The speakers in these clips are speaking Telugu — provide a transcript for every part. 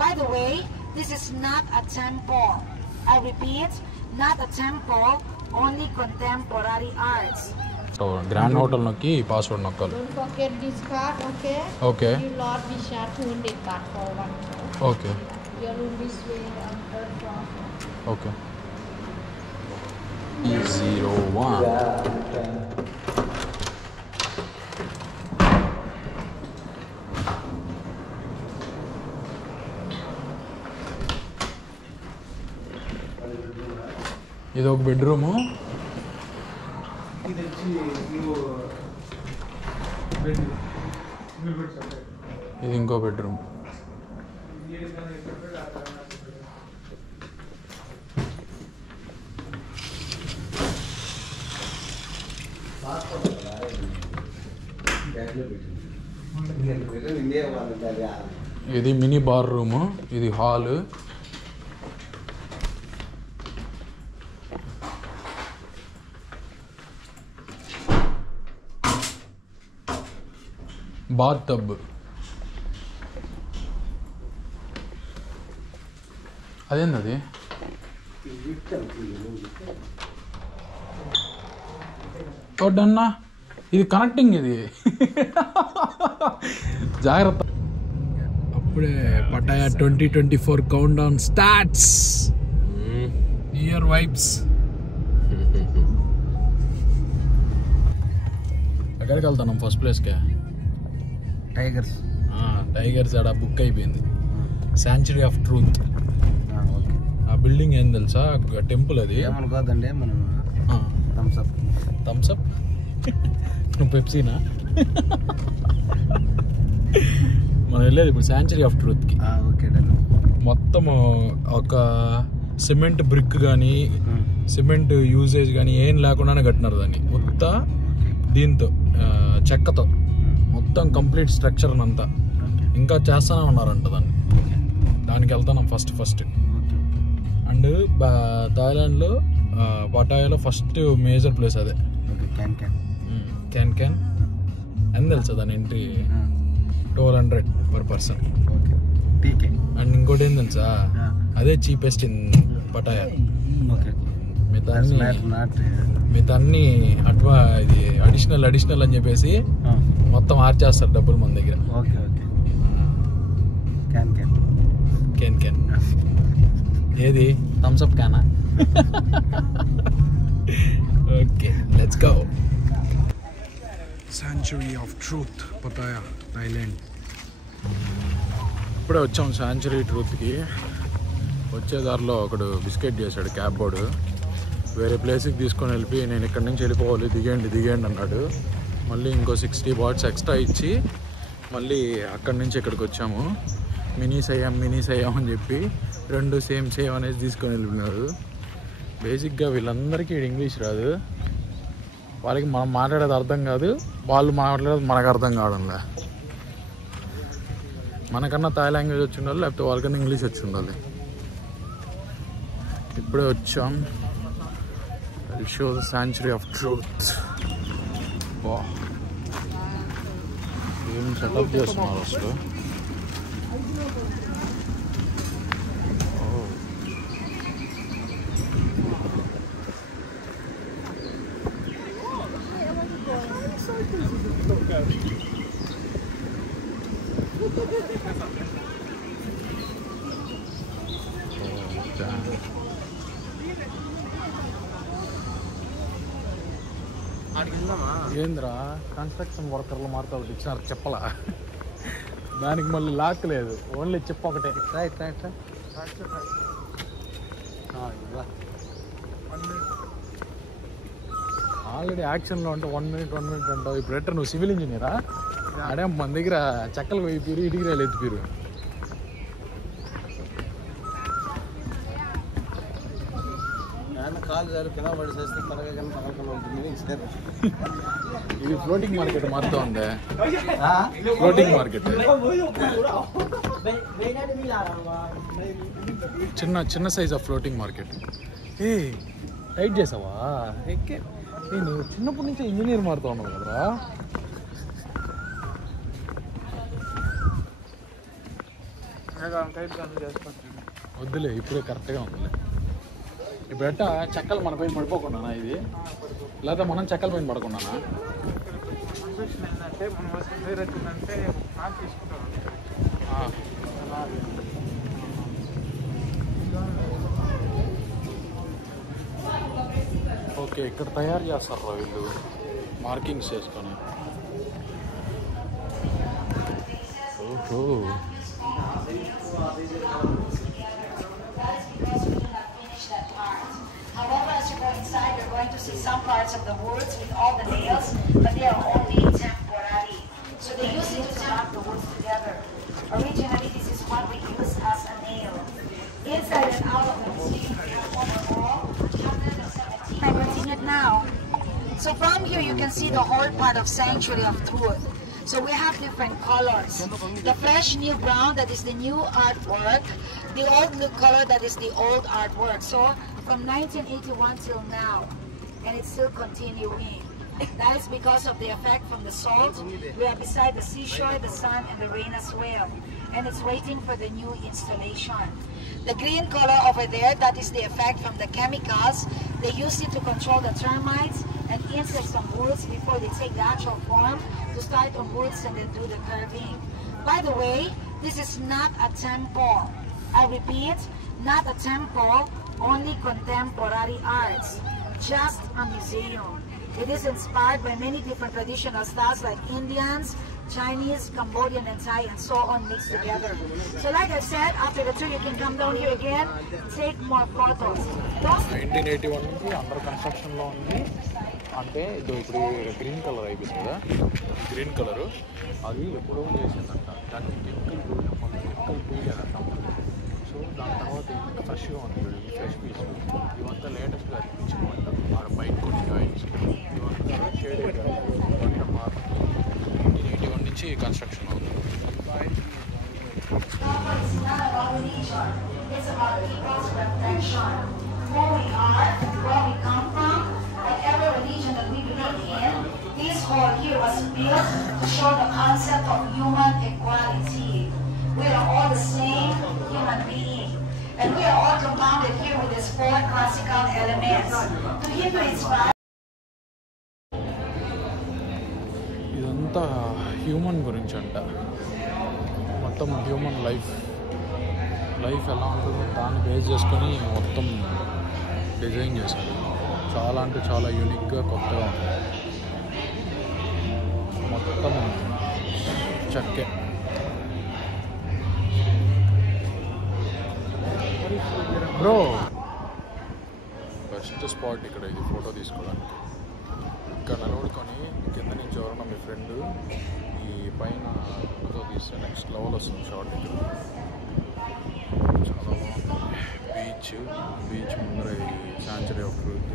By the way, this is not a temple. I repeat, not a temple, only contemporary arts. So, Grand Hotel nokki password nokkal. Don't forget this card, okay? Okay. You lot we charge 200 baht for one show. Okay. Your room this way on third floor. Okay. E01. ఇది ఒక బెడ్రూము. ఇది ఇంకో బెడ్రూమ్. ఇది మినీ బార్ రూము. ఇది హాల్. Bath tub. అదేంది? చూడన్నా, ఇది కనెక్టింగ్. ఇది జాగ్రత్త. అప్పుడే Pattaya 2024 count down starts. Year vibes. ఎక్కడికి వెళ్తాను ఫస్ట్ ప్లేస్కే? టైగర్స్ ఆడ బుక్ అయిపోయింది. Sanctuary of truth. ఆ బిల్డింగ్ ఏం తెలుసా? టెంపుల్. అది ఏమనుకోదండి, మనం థమ్స్అప్ నువ్వు పెప్సీనా? మనం వెళ్ళేది ఇప్పుడు శాంచురీ ఆఫ్ ట్రూత్కి. మొత్తం ఒక సిమెంట్ బ్రిక్ కానీ సిమెంట్ యూజేజ్ కానీ ఏం లేకుండానే కట్టినారు దాన్ని. ఉత్త దీంతో చెక్కతో మొత్తం కంప్లీట్ స్ట్రక్చర్ అంతా ఇంకా చేస్తూనే ఉన్నారంట దాన్ని. దానికి వెళ్తాం ఫస్ట్. అండ్ థాయిలాండ్లో పటాయాలో ఫస్ట్ మేజర్ ప్లేస్ అదే. క్యాన్ అని తెలుసా దాని ఎంట్రీ 1200 per person. అండ్ ఇంకోటి ఏం తెలుసా? అదే చీపెస్ట్ ఇన్ పటాయా. మిగతా అన్ని ఇది అడిషనల్ అని చెప్పేసి మొత్తం ఆర్చేస్తారు డబ్బులు మన దగ్గర. క్యాన్ ఏది? థమ్స్అప్ క్యానా? Okay, let's go. Sanctuary of truth Pattaya, Thailand. ఇప్పుడే వచ్చాం శాంచురీ ట్రూత్కి. వచ్చే దారిలో ఒకడు బిస్కెట్ చేశాడు క్యాబ్ బోర్డు. వేరే ప్లేస్కి తీసుకొని వెళ్ళి నేను ఇక్కడి నుంచి వెళ్ళిపోవాలి, దిగేయండి అన్నాడు. మళ్ళీ ఇంకో 60 bahts ఎక్స్ట్రా ఇచ్చి మళ్ళీ అక్కడి నుంచి ఇక్కడికి వచ్చాము. మినీస్ అయ్యాం అని చెప్పి 2 సేమ్ అనేసి తీసుకొని వెళ్ళిపోయినారు. బేసిక్గా వీళ్ళందరికీ ఇంగ్లీష్ రాదు. వాళ్ళకి మనం మాట్లాడేది అర్థం కాదు, వాళ్ళు మాట్లాడేది మనకు అర్థం కావడంలే. మనకన్నా థాయ్ లాంగ్వేజ్ వచ్చి ఉండాలి, లేకపోతే వాళ్ళకన్నా ఇంగ్లీష్ వచ్చి ఉండాలి. ఇప్పుడే వచ్చాం. I'll show the Sanctuary of Truth. Wow. ఏం సెటప్ చేస్తున్నారు అసలు? ఏంద్రా కన్స్ట్రక్షన్ వర్కర్లు మారుతావు ఇచ్చినారు చెప్పలా? దానికి మళ్ళీ లాక్ లేదు, ఓన్లీ చెప్ప ఒకటే. ఆల్రెడీ యాక్షన్లో ఉంటే 1 minute అంటావు. ఇప్పుడు ఎట్లా నువ్వు సివిల్ ఇంజనీరా? అడే మన దగ్గర చెక్కలు పోయిపోయి ఇటుకరాలు ఎత్తిపోయారు. ఇది ఫ్లోటింగ్ మార్కెట్ మారుతా ఉంది. ఫ్లోటింగ్ మార్కెట్ చిన్న size of floating market. A tight చేసావా? నేను చిన్నప్పటి నుంచి ఇంజనీర్ మారుతా ఉన్నావు కదరా. వద్దులే ఇప్పుడే కరెక్ట్గా ఉందిలే. ఇప్పుడు ఎట్టా చెక్కలు మన పైన పడిపోకున్నానా ఇది, లేదా మనం చెక్కల పైన పడకున్నానా? ఏంటంటే మనం వేరే వచ్చిందంటే నాకు తీసుకుంటాం. ఓకే, ఇక్కడ తయారు చేస్తారు వీళ్ళు మార్కింగ్స్ చేసుకొని. ఓహో, However, as you go inside, you're going to see some parts of the woods with all the nails, but they are only temporary. So they use it to jam the woods together. Originally, this is what we use as a nail. Inside and out of the museum, we have overall 117. I continue now. So from here, you can see the whole part of Sanctuary of Truth. So we have different colors. The fresh new brown, that is the new artwork. The old blue color, that is the old artwork. So from 1981 till now, and it's still continuing. That is because of the effect from the salt. We are beside the seashore, the sun, and the rain as well. And it's waiting for the new installation. The green color over there, that is the effect from the chemicals. They use it to control the termites and insects on woods before they take the actual form to start on woods and then do the curving. By the way, this is not a temple. I repeat, not a temple, only contemporary arts. Just a museum. It is inspired by many different traditional styles like Indians, Chinese, Cambodian, and Thai, and so on mixed together. So like I said, after the tour you can come down here again, take more photos. 1981 నుంచి అండర్ కన్స్ట్రక్షన్లో ఉంది. అంటే ఇది ఇప్పుడు గ్రీన్ కలర్ అయిపోయింది కదా, గ్రీన్ కలరు అది ఎప్పుడో చేసిందంట. దాన్ని కెమికల్ పూయలేదంట. సో దాని తర్వాత ఇంకా ఫ్రెష్గా ఉంది, ఫ్రెష్ పీస్. ఇవంతా లేటెస్ట్గా అనిపించిందంట. ఆడ బయట కొన్ని జాయింట్స్ ఇవంతా షేడ్ ఇవంతా మార్క్ 1981 నుంచి కన్స్ట్రక్షన్ అవుతుంది. It's about people's reflection. Who we are, where we come from, whatever religion that we believe in, this hall here was built to show the concept of human equality. We are all the same human being. And we are all compounded here with these 4 classical elements. To him to inspire. ఇదంతా హ్యూమన్ గురించి అంట. మొత్తం హ్యూమన్ లైఫ్ ఎలా ఉంటుందో దాన్ని బేస్ చేసుకొని మొత్తం డిజైన్ చేశారు. చాలా అంటే చాలా యూనిక్గా కొత్తగా ఉంటుంది. మొత్తం చెక్కే. బ్రో బెస్ట్ స్పాట్ ఇక్కడ ఇది ఫోటో తీసుకోవడానికి. ఇక్కడ నిలబడుకొని కింద నుంచి ఎవరన్నా మీ ఫ్రెండ్ ఈ పైన ఫోటో తీస్తే నెక్స్ట్ లెవెల్ వస్తుంది షార్ట్. ఇక్కడ చాలా బాగుంది. బీచ్ ముందర ఈ శాంచురీ ఆఫ్ ట్రూత్.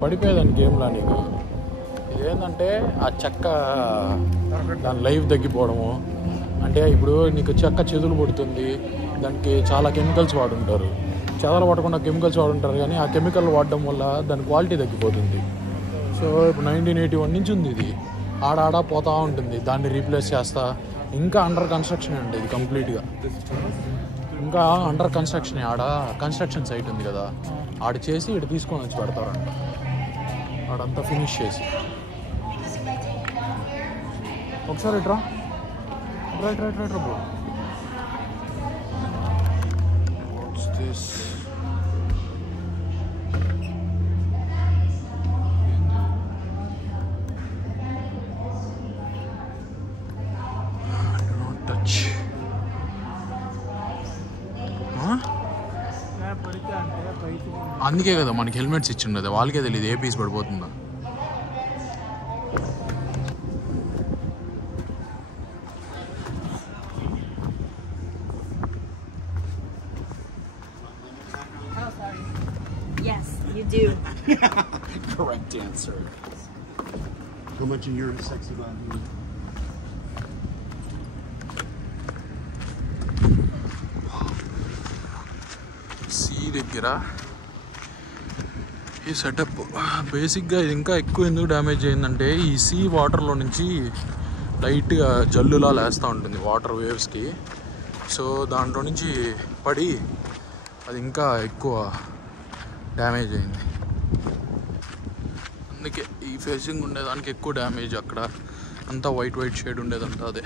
పడిపోయేదానికి గేమ్లా నీకు. ఇదేంటంటే ఆ చెక్క దాని లైఫ్ తగ్గిపోవడము. అంటే ఇప్పుడు నీకు చెక్క చెదులు పడుతుంది, దానికి చాలా కెమికల్స్ వాడుంటారు. చెదలు పడకుండా కెమికల్స్ వాడుంటారు, కానీ ఆ కెమికల్ వాడడం వల్ల దాని క్వాలిటీ తగ్గిపోతుంది. సో ఇప్పుడు 1981 నుంచి ఉంది ఇది. ఆడ పోతూ ఉంటుంది. దాన్ని రీప్లేస్ చేస్తా. ఇంకా అండర్ కన్స్ట్రక్షన్ అండి ఇది కంప్లీట్గా. ఇంకా అండర్ కన్స్ట్రక్షన్. ఆడ కన్స్ట్రక్షన్ సైట్ ఉంది కదా, ఆడ చేసి ఇక్కడ తీసుకొని వచ్చి పెడతారంట. ఆడంతా ఫినిష్ చేసి. ఒకసారి ఇట్రా right bro. What's this? Touch. అందుకే కదా మనకి హెల్మెట్స్ ఇచ్చిండదు. వాళ్ళకే తెలియదు ఏ piece పడిపోతుందా. Yes, you do. Correct answer. How much of your sexy body? Sea దగ్గర ఈ సెటప్ బేసిక్గా ఇది ఇంకా ఎక్కువ ఎందుకు డ్యామేజ్ అయిందంటే ఈ సీ వాటర్లో నుంచి లైట్గా జల్లులా లేస్తూ ఉంటుంది వాటర్ వేవ్స్కి. సో దాంట్లో నుంచి పడి అది ఇంకా ఎక్కువ డ్యామేజ్ అయింది. అందుకే ఈ ఫేసింగ్ ఉండేదానికి ఎక్కువ డ్యామేజ్. అక్కడ అంతా వైట్ షేడ్ ఉండేదంట అదే.